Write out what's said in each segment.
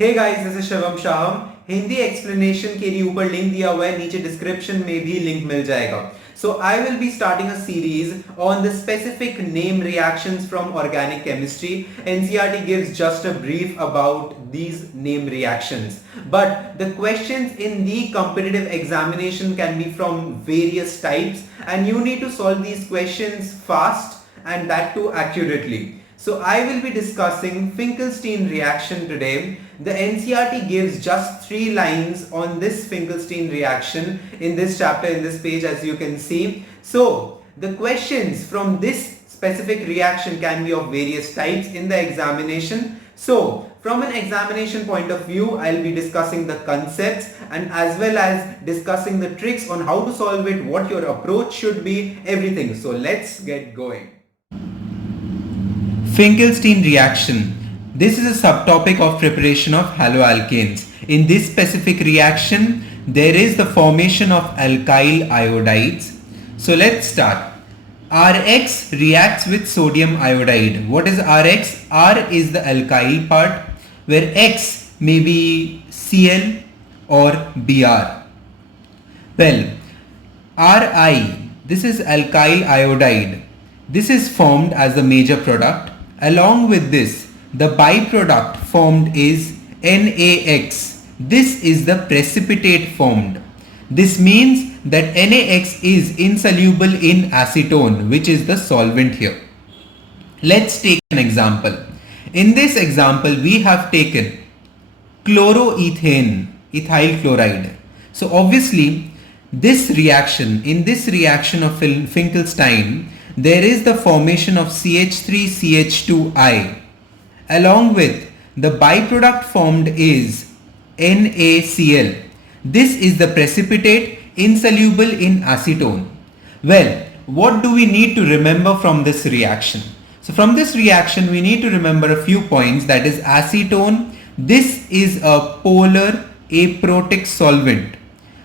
Hey guys, this is Shivam Shaham. Hindi explanation के लिए ऊपर लिंक दिया हुआ है, नीचे डिस्क्रिप्शन में भी लिंक मिल जाएगा। So I will be starting a series on the specific name reactions from organic chemistry. NCERT gives just a brief about these name reactions, but the questions in the competitive examination can be from various types and you need to solve these questions fast and that too accurately. So I will be discussing Finkelstein reaction today. The NCERT gives just 3 lines on this Finkelstein reaction in this chapter, in this page, as you can see. So the questions from this specific reaction can be of various types in the examination. So from an examination point of view, I'll be discussing the concepts and as well as discussing the tricks on how to solve it, what your approach should be, everything. So let's get going. Finkelstein reaction. This is a subtopic of preparation of haloalkanes. In this specific reaction, there is the formation of alkyl iodides. So let's start. Rx reacts with sodium iodide. What is Rx? R is the alkyl part, where X may be Cl or Br. Well, Ri, this is alkyl iodide. This is formed as the major product. Along with this, the byproduct formed is NaX. This is the precipitate formed. This means that NaX is insoluble in acetone, which is the solvent here. Let's take an example. In this example, we have taken chloroethane, ethyl chloride. So obviously, in this reaction of Finkelstein, there is the formation of CH3CH2I. Along with the byproduct formed is NaCl. This is the precipitate insoluble in acetone. Well, what do we need to remember from this reaction? So from this reaction, we need to remember a few points. That is acetone. This is a polar aprotic solvent.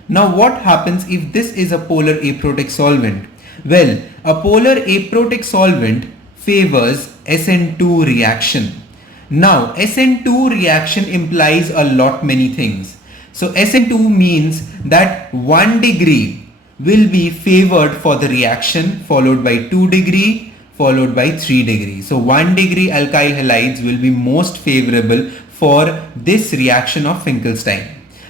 Now what happens if this is a polar aprotic solvent? Well, a polar aprotic solvent favors SN2 reaction. Now, SN2 reaction implies a lot many things. So SN2 means that 1 degree will be favored for the reaction, followed by 2 degree, followed by 3 degree. So 1 degree alkyl halides will be most favorable for this reaction of Finkelstein.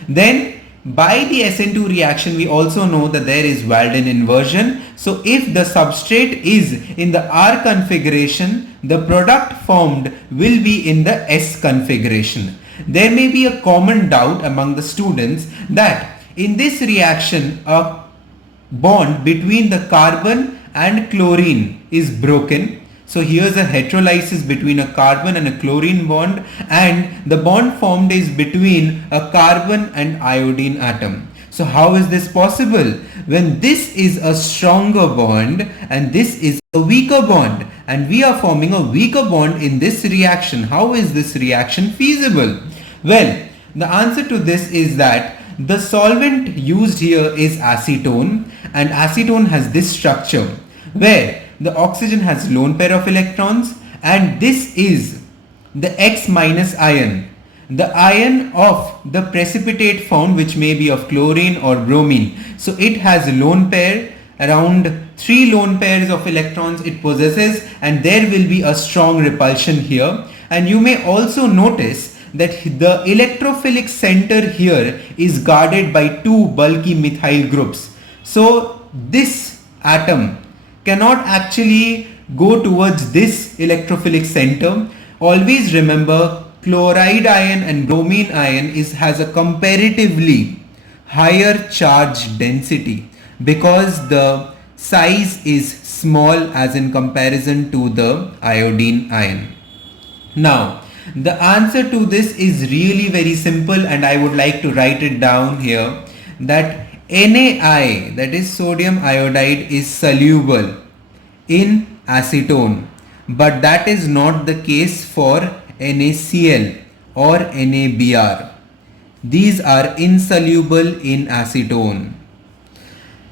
Then by the SN2 reaction, we also know that there is Walden inversion. So if the substrate is in the R configuration, the product formed will be in the S configuration. There may be a common doubt among the students that in this reaction, a bond between the carbon and chlorine is broken. So here's a heterolysis between a carbon and a chlorine bond, and the bond formed is between a carbon and iodine atom. So how is this possible? When this is a stronger bond and this is a weaker bond, and we are forming a weaker bond in this reaction, how is this reaction feasible? Well, the answer to this is that the solvent used here is acetone, and acetone has this structure where the oxygen has lone pair of electrons, and this is the X minus ion, the ion of the precipitate formed, which may be of chlorine or bromine. So it has lone pair, around 3 lone pairs of electrons it possesses, and there will be a strong repulsion here. And you may also notice that the electrophilic center here is guarded by 2 bulky methyl groups. So this atom cannot actually go towards this electrophilic center. Always remember, chloride ion and bromine ion has a comparatively higher charge density because the size is small as in comparison to the iodine ion. Now, the answer to this is really very simple, and I would like to write it down here, that NaI, that is sodium iodide, is soluble in acetone, but that is not the case for NaCl or NaBr. These are insoluble in acetone.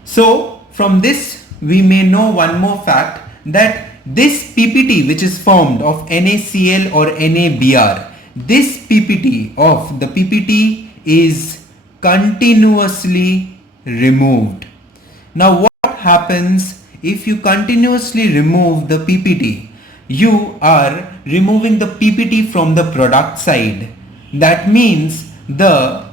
So from this we may know one more fact, that this PPT which is formed of NaCl or NaBr this PPT of the PPT is continuously removed. Now what happens if you continuously remove the PPT? You are removing the PPT from the product side. That means the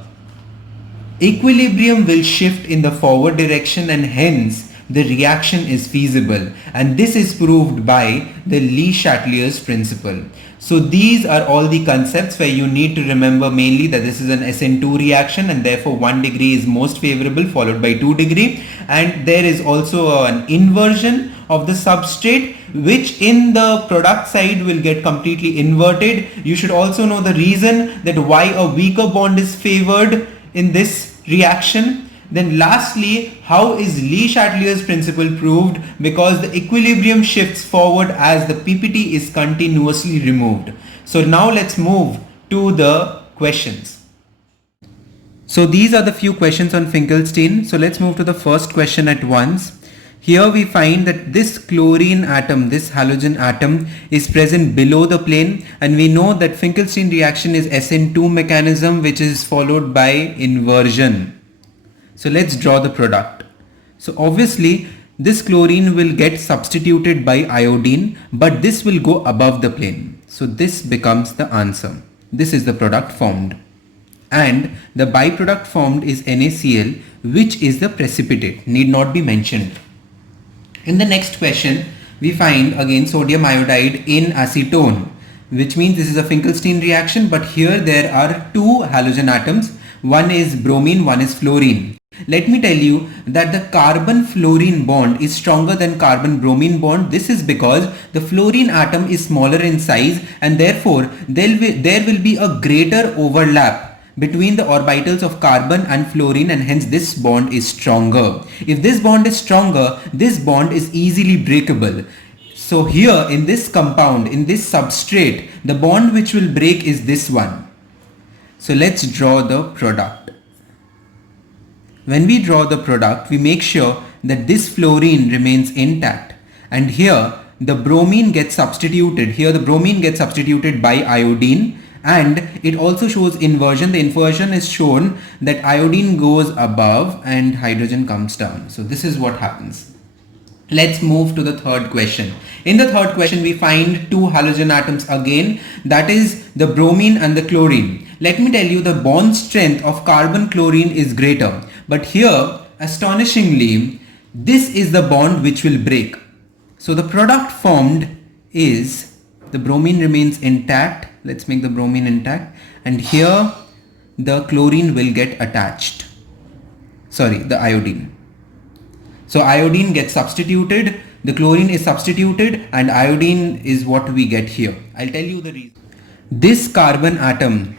equilibrium will shift in the forward direction and hence the reaction is feasible, and this is proved by the Le Chatelier's principle. So these are all the concepts where you need to remember mainly that this is an SN2 reaction and therefore 1 degree is most favorable followed by 2 degree, and there is also an inversion of the substrate which in the product side will get completely inverted. You should also know the reason that why a weaker bond is favored in this reaction. Then lastly, how is Le Chatelier's principle proved? Because the equilibrium shifts forward as the PPT is continuously removed. So now let's move to the questions. So these are the few questions on Finkelstein. So let's move to the first question at once. Here we find that this chlorine atom, this halogen atom is present below the plane, and we know that Finkelstein reaction is SN2 mechanism which is followed by inversion. So let's draw the product. So obviously this chlorine will get substituted by iodine, but this will go above the plane. So this becomes the answer. This is the product formed. And the byproduct formed is NaCl, which is the precipitate, need not be mentioned. In the next question, we find again sodium iodide in acetone, which means this is a Finkelstein reaction, but here there are two halogen atoms. One is bromine, one is fluorine. Let me tell you that the carbon-fluorine bond is stronger than carbon-bromine bond. This is because the fluorine atom is smaller in size and therefore there will be a greater overlap between the orbitals of carbon and fluorine, and hence this bond is stronger. If this bond is stronger, this bond is easily breakable. So here in this compound, in this substrate, the bond which will break is this one. So let's draw the product. When we draw the product, we make sure that this fluorine remains intact, and here the bromine gets substituted. Here the bromine gets substituted by iodine, and it also shows inversion. The inversion is shown that iodine goes above and hydrogen comes down. So this is what happens. Let's move to the third question. In the third question, we find two halogen atoms again, that is the bromine and the chlorine. Let me tell you, the bond strength of carbon chlorine is greater, but here astonishingly this is the bond which will break. So the product formed is the bromine remains intact. Let's make the bromine intact, and here the chlorine will get attached. Sorry, the iodine. So iodine gets substituted, the chlorine is substituted, and iodine is what we get here. I'll tell you the reason. This carbon atom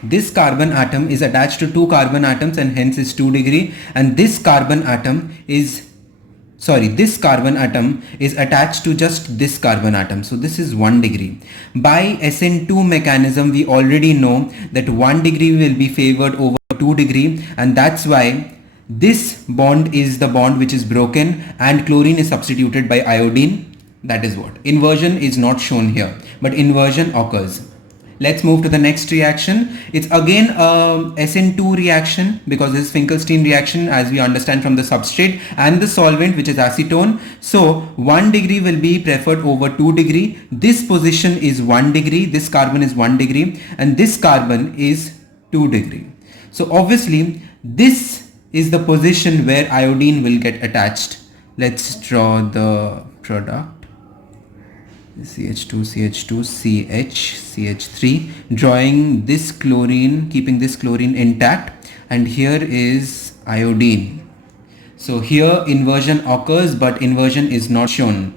is attached to two carbon atoms and hence is 2 degree, and this carbon atom is attached to just this carbon atom. So this is 1 degree. By SN2 mechanism, we already know that 1 degree will be favored over 2 degree, and that's why this bond is the bond which is broken and chlorine is substituted by iodine. That is what. Inversion is not shown here, but inversion occurs. Let's move to the next reaction. It's again a SN2 reaction because this is Finkelstein reaction as we understand from the substrate and the solvent which is acetone. So 1 degree will be preferred over 2 degree. This position is 1 degree, this carbon is 1 degree, and this carbon is 2 degree. So obviously this is the position where iodine will get attached. Let's draw the product. CH2, CH2, CH, CH3, drawing this chlorine, keeping this chlorine intact, and here is iodine. So here inversion occurs, but inversion is not shown.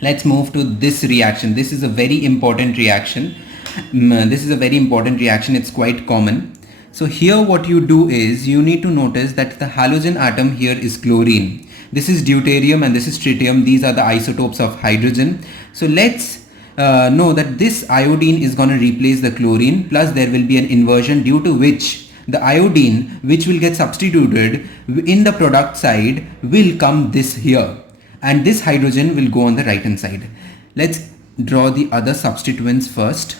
Let's move to this reaction. This is a very important reaction. It's quite common. So here what you do is you need to notice that the halogen atom here is chlorine. This is deuterium and this is tritium. These are the isotopes of hydrogen. So let's know that this iodine is going to replace the chlorine, plus there will be an inversion due to which the iodine which will get substituted in the product side will come this here, and this hydrogen will go on the right hand side. Let's draw the other substituents first.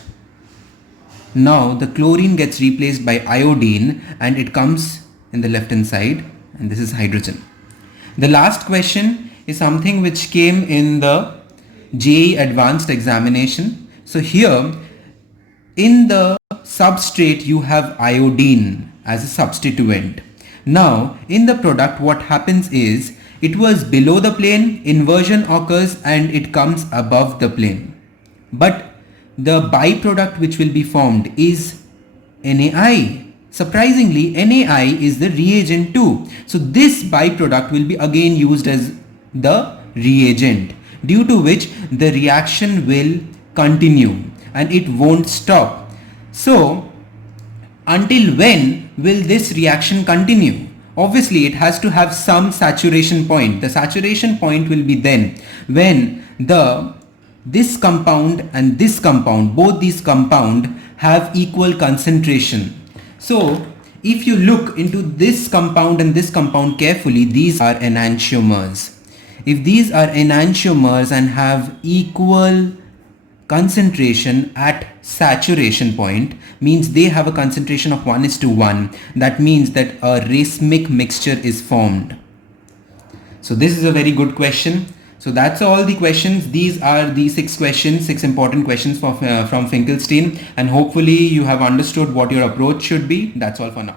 Now the chlorine gets replaced by iodine and it comes in the left hand side, and this is hydrogen. The last question is something which came in the JEE advanced examination. So here in the substrate you have iodine as a substituent. Now in the product what happens is it was below the plane, inversion occurs and it comes above the plane. But the byproduct which will be formed is NaI. Surprisingly, NaI is the reagent too. So this byproduct will be again used as the reagent, due to which the reaction will continue and it won't stop. So until when will this reaction continue? Obviously it has to have some saturation point. The saturation point will be then when this compound and this compound, both these compound have equal concentration. So if you look into this compound and this compound carefully, these are enantiomers. If these are enantiomers and have equal concentration at saturation point, means they have a concentration of 1:1. That means that a racemic mixture is formed. So this is a very good question. So that's all the questions. These are the 6 questions, 6 important questions from Finkelstein, and hopefully you have understood what your approach should be. That's all for now.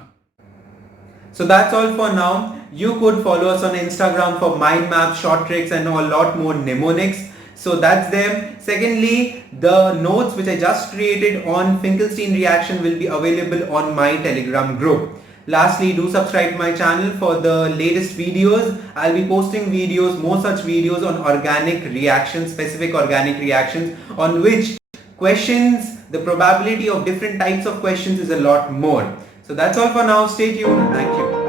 So that's all for now. You could follow us on Instagram for mind maps, short tricks and a lot more mnemonics. So that's them. Secondly, the notes which I just created on Finkelstein reaction will be available on my Telegram group. Lastly, do subscribe to my channel for the latest videos. I'll be posting videos, more such videos on organic reactions, specific organic reactions, on which questions, the probability of different types of questions is a lot more. So that's all for now. Stay tuned. Thank you.